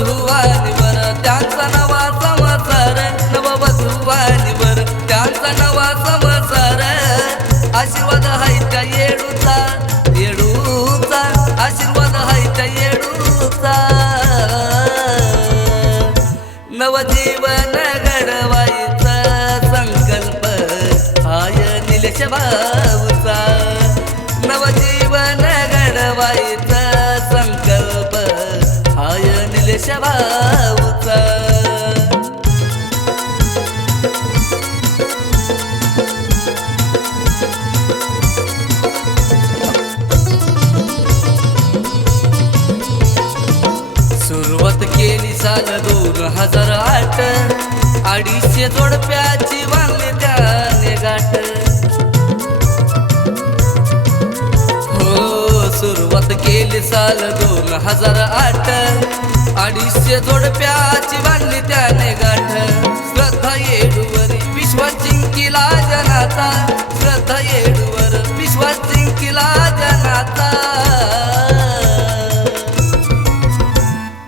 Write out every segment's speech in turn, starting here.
नववधूवानीवर त्यांचा नवा संसार, नववधूवानीवर त्यांचा नवा संसार. आशीर्वाद हाय त्या येडूचा, येडूचा आशीर्वाद हाय त्या येडूचा. नवजीवन घडवायचा संकल्प हाय निलेश भाऊचा. नवजीवन घडवायचा संकल्प हाय निलेश भाऊचा. सुरुवात केली साल 2008, 250 जोडप्याची बांधली त्याने गाठ. हो सुरुवात केली साल 2008, 250 जोडप्याची बांधली त्याने गाठ. श्रद्धा येडूवर विश्वास जिंकिला जनाचा, श्रद्धा येडूवर विश्वास जिंकिला जनाचा.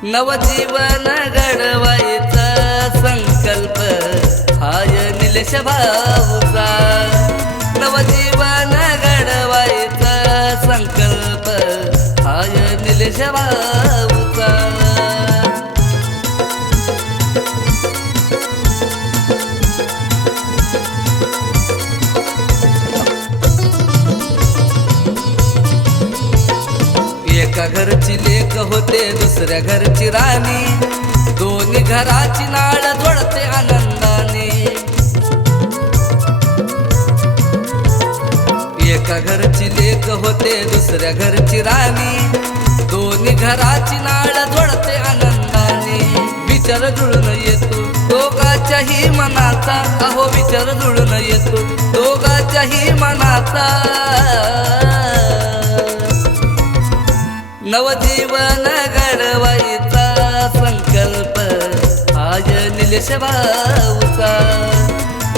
नवजीवन घडवायचा संकल्प हाय निलेश भाऊचा. नवजीवन घडवायचा संकल्प हाय निलेश भाऊचा. एका घरची लेक होते दुसऱ्या घरची राणी, दोन्ही घराची नाळ जोडते आनंदाने. एका घरची लेक होते दुसऱ्या घरची राणी, दोन्ही घराची नाळ जोडते आनंदाने. विचार जुळून येतो दोघाच्याही मनाचा, अहो विचार जुळून येतो दोघाच्याही मनाचा. नवजीवन घडवायचा संकल्प हाय निलेश भाऊचा.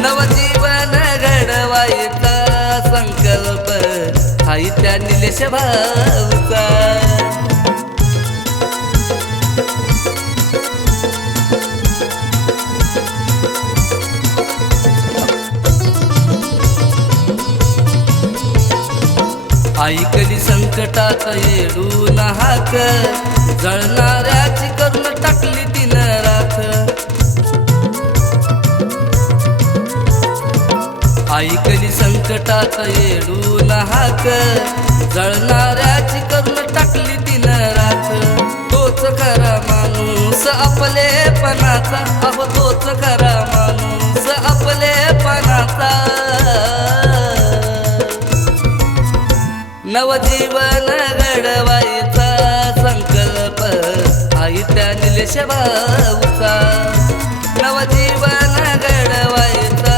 नवजीवन घडवायचा संकल्प हाय त्या निलेश भाऊचा. ऐकली संकटात येडून हाक, जळणाऱ्याची करून टाकली तिनं राख. ऐकली संकटात येडून हाक, जळणाऱ्याची करून टाकली तिनं राख. तोच खरा माणूस आपलेपणाचा, अहो तोच खरा माणूस आपलेपणाचा. नवजीवन घडवायचा संकल्प हाय त्या निलेश भाऊचा. नवजीवन घडवायचा